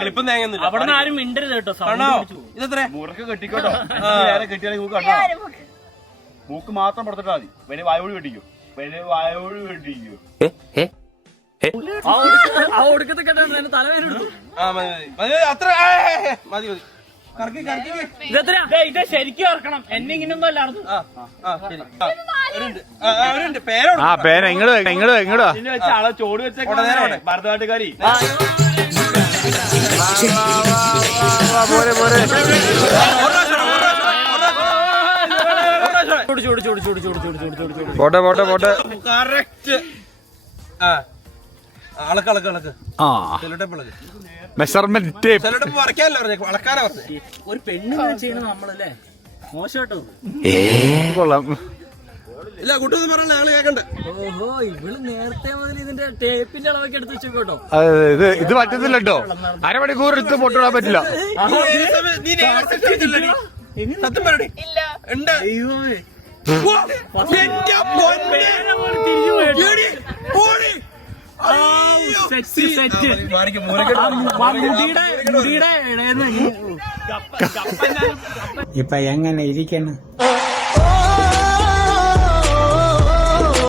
Clip തേങ്ങൊന്നുമില്ല. അവിടെ നിന്ന് ആരും മിണ്ടരുത് കേട്ടോ. ഇതെത്ര മുറക്ക് കെട്ടിക്കോട്ടോ. കെട്ടിയാണെങ്കിൽ മൂക്ക് മാത്രം പുറത്തിട്ടാ മതി. വലിയ വായോട് കെട്ടിക്കോ. വലിയ വായോട് കെട്ടിക്കോ. ഇത് ശരിക്കും ഓർക്കണം. എന്നെ ഇങ്ങനൊന്നും അല്ലായിരുന്നു. പേര് ഇങ്ങോട്ട് പിന്നെ വെച്ച ആളെ ചോട് വെച്ച ഭരതനാട്ടുകാരി. പോട്ടെ കറക്റ്റ്. മെഷർമെന്റ് ടേപ്പ് അളക്കാനാ പറഞ്ഞത്. ഒരു പെണ്ണ് ചെയ്യണത് നമ്മളല്ലേ? മോശം കേട്ടോ. കൊള്ളാം. ഇല്ല കൂട്ടൊന്നും പറഞ്ഞ ഞങ്ങള് കേക്കണ്ട്. ഓഹോ, ഇവള് നേരത്തെ മുതൽ ഇതിന്റെ ടേപ്പിന്റെ അളവൊക്കെ എടുത്ത് വെച്ചോട്ടോ. ഇത് പറ്റത്തില്ല കേട്ടോ. അരമണിക്കൂർ എടുത്ത് പൊട്ടിടാൻ പറ്റില്ല. സത്യം പറയണേ ഉണ്ട്. ഇപ്പൊ എങ്ങനെ ഇരിക്കണം?